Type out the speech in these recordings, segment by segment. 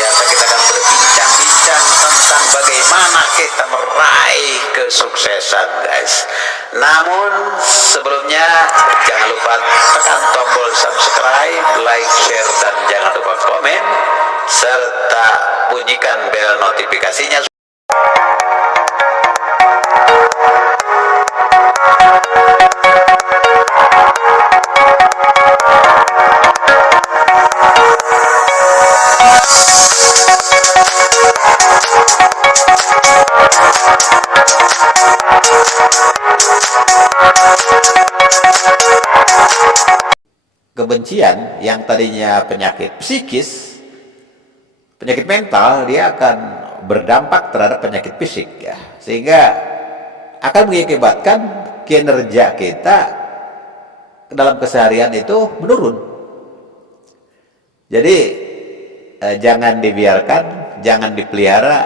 biasa kita akan berbincang-bincang tentang bagaimana kita meraih kesuksesan, guys. Namun sebelumnya jangan lupa tekan tombol subscribe, like, share, dan jangan lupa komen serta bunyikan bel notifikasinya. Kebencian yang tadinya penyakit psikis, penyakit mental, dia akan berdampak terhadap penyakit fisik, ya, sehingga akan mengakibatkan kinerja kita dalam keseharian itu menurun. Jadi jangan dibiarkan, jangan dipelihara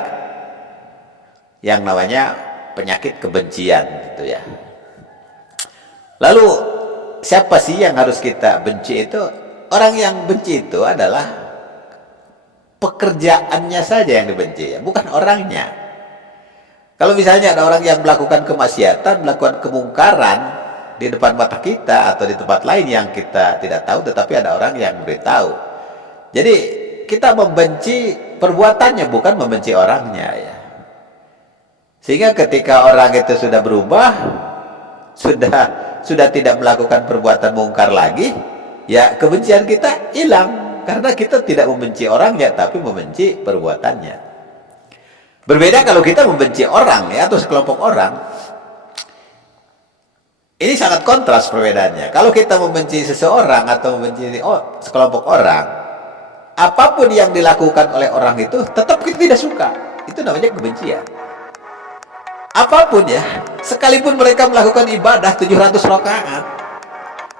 yang namanya penyakit kebencian, gitu ya. Lalu siapa sih yang harus kita benci itu? Orang yang benci itu adalah pekerjaannya saja yang dibenci, ya, bukan orangnya. Kalau misalnya ada orang yang melakukan kemaksiatan, melakukan kemungkaran di depan mata kita atau di tempat lain yang kita tidak tahu, tetapi ada orang yang memberitahu. Jadi kita membenci perbuatannya, bukan membenci orangnya, ya. Sehingga ketika orang itu sudah berubah, sudah tidak melakukan perbuatan mungkar lagi, ya kebencian kita hilang, karena kita tidak membenci orangnya tapi membenci perbuatannya. Berbeda kalau kita membenci orang, ya, atau sekelompok orang. Ini sangat kontras perbedaannya. Kalau kita membenci seseorang atau membenci sekelompok orang, apapun yang dilakukan oleh orang itu tetap kita tidak suka. Itu namanya kebencian. Apapun, ya, sekalipun mereka melakukan ibadah 700 rakaat,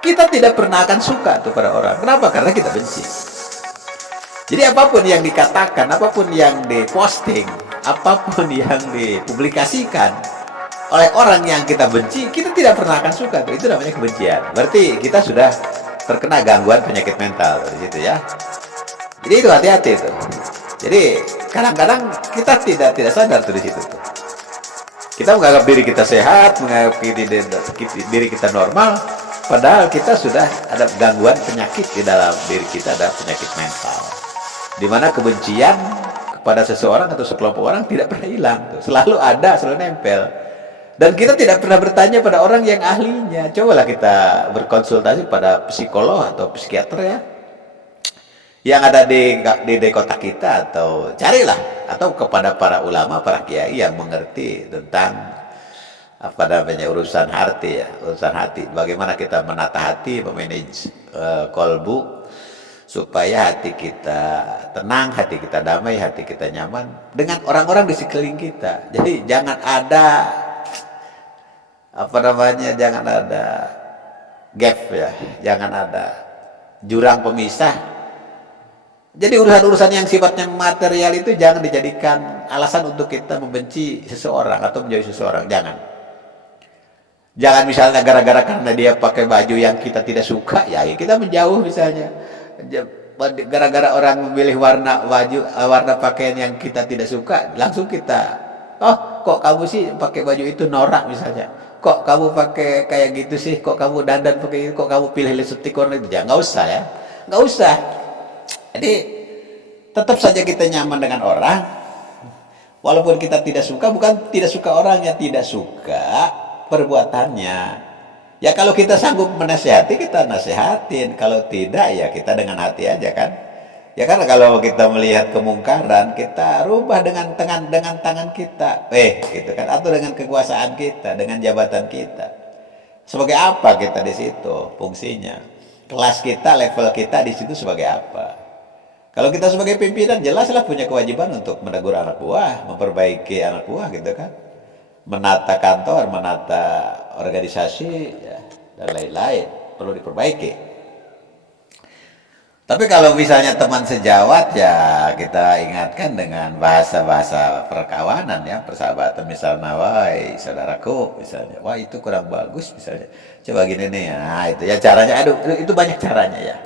kita tidak pernah akan suka tuh pada orang. Kenapa? Karena kita benci. Jadi apapun yang dikatakan, apapun yang diposting, apapun yang dipublikasikan oleh orang yang kita benci, kita tidak pernah akan suka tuh. Itu namanya kebencian. Berarti kita sudah terkena gangguan penyakit mental dari situ, ya. Jadi itu hati-hati tuh. Jadi kadang-kadang kita tidak sadar tuh di situ tuh. Kita menganggap diri kita sehat, menganggap diri kita normal, padahal kita sudah ada gangguan penyakit di dalam diri kita, ada penyakit mental. Di mana kebencian kepada seseorang atau sekelompok orang tidak pernah hilang, selalu ada, selalu nempel. Dan kita tidak pernah bertanya pada orang yang ahlinya. Cobalah kita berkonsultasi pada psikolog atau psikiater, ya, yang ada di kota kita, atau carilah, atau kepada para ulama, para kiai yang mengerti tentang apa namanya urusan hati, ya, urusan hati. Bagaimana kita menata hati, memanage kolbu supaya hati kita tenang, hati kita damai, hati kita nyaman dengan orang-orang di sekeliling kita. Jadi jangan ada apa namanya, jangan ada gap, ya, jangan ada jurang pemisah. Jadi urusan-urusan yang sifatnya material itu jangan dijadikan alasan untuk kita membenci seseorang atau menjauhi seseorang. Jangan misalnya gara-gara karena dia pakai baju yang kita tidak suka, ya kita menjauh misalnya. Gara-gara orang memilih warna baju, warna pakaian yang kita tidak suka, langsung kita, oh kok kamu sih pakai baju itu norak misalnya. Kok kamu pakai kayak gitu sih, kok kamu dandan pakai itu, kok kamu pilih lipstick warna itu. Jangan, nggak usah, ya. Nggak usah. Jadi tetap saja kita nyaman dengan orang, walaupun kita tidak suka, bukan tidak suka orangnya, tidak suka perbuatannya. Ya kalau kita sanggup menasihati, kita nasihatin. Kalau tidak, ya kita dengan hati aja, kan. Ya karena kalau kita melihat kemungkaran, kita rubah dengan tangan kita, gitu kan, atau dengan kekuasaan kita, dengan jabatan kita. Sebagai apa kita di situ fungsinya? Kelas kita, level kita di situ sebagai apa? Kalau kita sebagai pimpinan, jelaslah punya kewajiban untuk menegur anak buah, memperbaiki anak buah, gitu kan. Menata kantor, menata organisasi, ya, dan lain-lain. Perlu diperbaiki. Tapi kalau misalnya teman sejawat, ya kita ingatkan dengan bahasa-bahasa perkawanan, ya, persahabatan. Misalnya, wah saudaraku, misalnya, wah itu kurang bagus, misalnya. Coba gini nih, nah itu ya caranya, aduh itu banyak caranya, ya.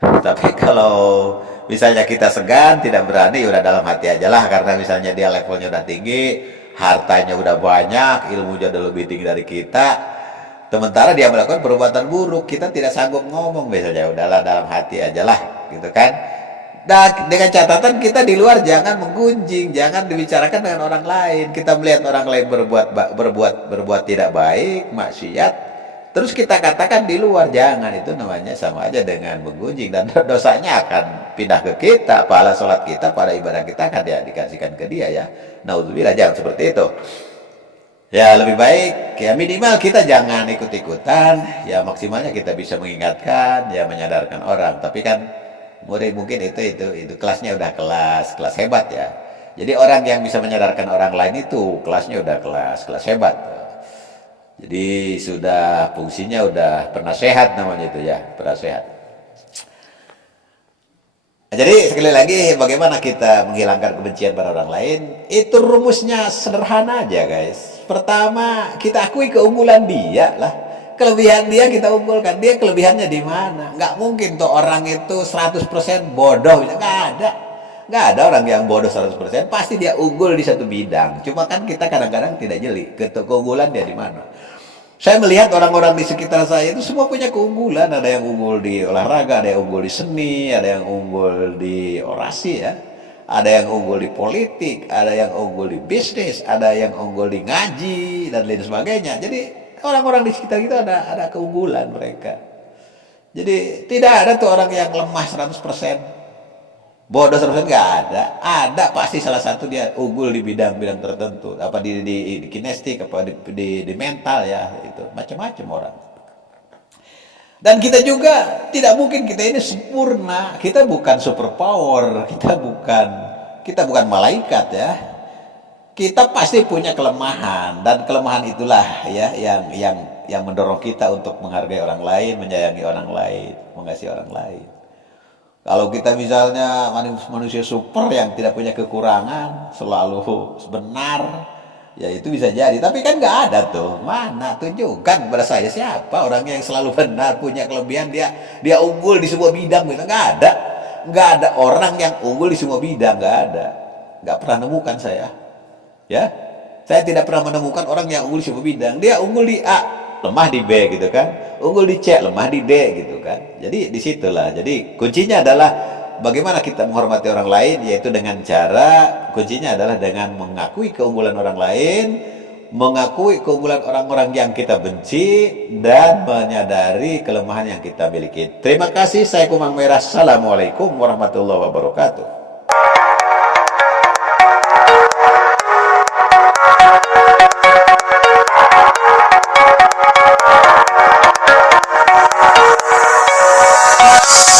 Tapi kalau misalnya kita segan, tidak berani, udah dalam hati aja lah. Karena misalnya dia levelnya udah tinggi, hartanya udah banyak, ilmunya udah lebih tinggi dari kita. Sementara dia melakukan perbuatan buruk, kita tidak sanggup ngomong, misalnya udahlah dalam hati aja lah, gitu kan. Dan dengan catatan kita di luar jangan menggunjing, jangan dibicarakan dengan orang lain. Kita melihat orang lain berbuat tidak baik, maksiat, terus kita katakan di luar, jangan. Itu namanya sama aja dengan menggunjing, dan dosanya akan pindah ke kita. Pahala sholat kita, pada ibadah kita akan dikasihkan ke dia ya. Naudzubillah, jangan seperti itu. Ya lebih baik ya minimal kita jangan ikut-ikutan, ya maksimalnya kita bisa mengingatkan, ya menyadarkan orang. Tapi kan murid mungkin itu kelasnya udah kelas hebat ya. Jadi orang yang bisa menyadarkan orang lain itu kelasnya udah kelas hebat. Jadi sudah fungsinya udah penasehat namanya itu ya, penasehat. Jadi sekali lagi bagaimana kita menghilangkan kebencian pada orang lain? Itu rumusnya sederhana aja guys. Pertama kita akui keunggulan dia lah. Kelebihan dia kita unggulkan. Dia kelebihannya di mana? Nggak mungkin tuh orang itu 100% bodoh. Nggak ada. Nggak ada orang yang bodoh 100%. Pasti dia unggul di satu bidang. Cuma kan kita kadang-kadang tidak jeli. Keunggulan dia di mana? Saya melihat orang-orang di sekitar saya itu semua punya keunggulan. Ada yang unggul di olahraga, ada yang unggul di seni, ada yang unggul di orasi ya. Ada yang unggul di politik, ada yang unggul di bisnis, ada yang unggul di ngaji, dan lain sebagainya. Jadi orang-orang di sekitar kita ada keunggulan mereka. Jadi tidak ada tuh orang yang lemah 100%. Bodoh 100% nggak ada. Ada pasti salah satu dia unggul di bidang-bidang tertentu. Apa di kinestik, apa di mental ya, itu macam-macam orang. Dan kita juga tidak mungkin kita ini sempurna. Kita bukan superpower, kita bukan malaikat ya. Kita pasti punya kelemahan, dan kelemahan itulah ya yang mendorong kita untuk menghargai orang lain, menyayangi orang lain, mengasihi orang lain. Kalau kita misalnya manusia super yang tidak punya kekurangan, selalu benar, ya itu bisa jadi. Tapi kan nggak ada tuh. Mana tunjukkan kepada saya siapa orang yang selalu benar, punya kelebihan, dia unggul di semua bidang gitu. Nggak ada. Nggak ada orang yang unggul di semua bidang, nggak ada. Nggak pernah nemukan saya. Ya, saya tidak pernah menemukan orang yang unggul di semua bidang. Dia unggul di A, lemah di B gitu kan, unggul di C, lemah di D gitu kan. Jadi disitulah, jadi kuncinya adalah bagaimana kita menghormati orang lain, yaitu dengan cara, kuncinya adalah dengan mengakui keunggulan orang lain, mengakui keunggulan orang-orang yang kita benci, dan menyadari kelemahan yang kita miliki. Terima kasih, saya Kumang Merah. Assalamualaikum warahmatullahi wabarakatuh.